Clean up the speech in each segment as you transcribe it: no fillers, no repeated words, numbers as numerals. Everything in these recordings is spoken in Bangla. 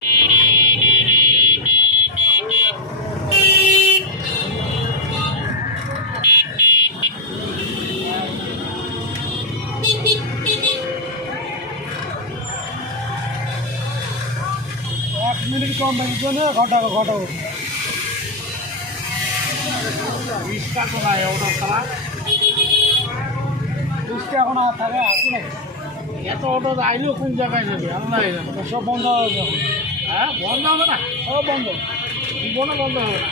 মিনিট কম জন্য ঘটা রিক্সা তো নাই ওটা ছাড়া বৃষ্টি এখন আর থাকে আসে না এত অটো আইলেও কোন জায়গায় যাবে আল্লাহ জানে। সব বন্ধ হয়ে যাবে। হ্যাঁ বন্ধ হবে না, সব বন্ধ, জীবনও বন্ধ হবে না।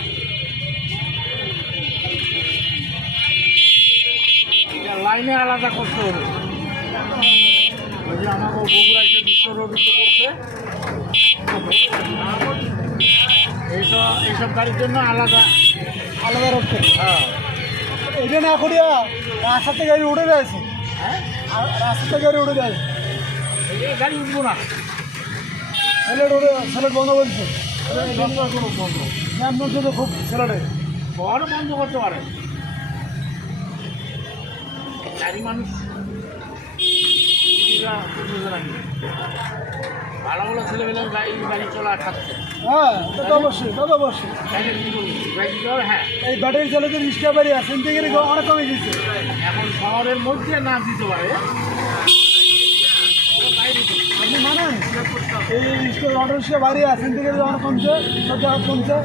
এটা লাইনে আলাদা করতে হবে। ওই যে আমাকে বগুড়া এসে বিশ্ব রোগিত করছে, এইসব গাড়ির জন্য আলাদা আলাদা রোড থেকে। হ্যাঁ এটা না করিয়া রাস্তা থেকে গাড়ি উঠে যাচ্ছে, হ্যাঁ রাস্তা থেকে গাড়ি উঠে যায়, এই গাড়ি উঠবো না, সেলেট বন্ধ বলছে। কোনো বন্ধ ম্যাম বলছে তো খুব সেলেটে ঘর বন্ধ করতে পারে গাড়ি মানুষ নাকি ভালো ভালো ছেলেমেয়েরা গাড়ি চলা খাচ্ছে। হ্যাঁ তা তো অবশ্যই, তা তো অবশ্যই। হ্যাঁ এই ব্যাটারি চালিত রিক্সা বাড়ি আছে থেকে অনেক কমে গেছে। এখন শহরের মধ্যে না দিতে পারে, আপনি মানেন এই রিক্সা অটো রিক্সা বাড়ি আছেন থেকে অনেক কমছে, সব জায়গা কমছে,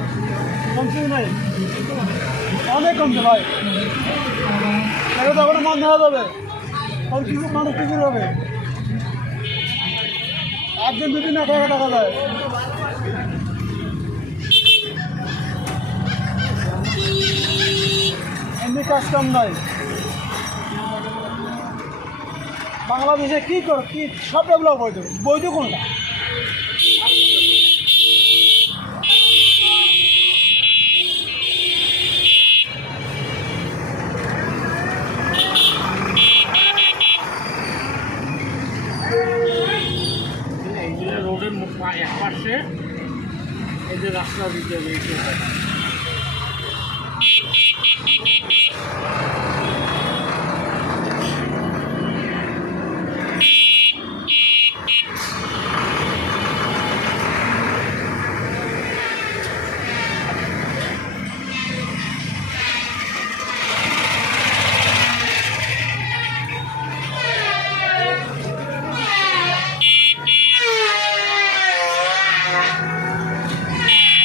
কমছে নাই অনেক কমছে ভাই। এটা তো এখন বন্ধ হয়ে যাবে, তখন কিছু মানুষ কিছু হবে, একজন দুদিন একা একা টাকা যায়। এমনি কাজ কাম নাই বাংলাদেশে। কি সব ডেভেলপ বৈধ, বৈধ কোনটা? এইগুলো রোডের এক পাশে এই যে রাস্তা দিতে হবে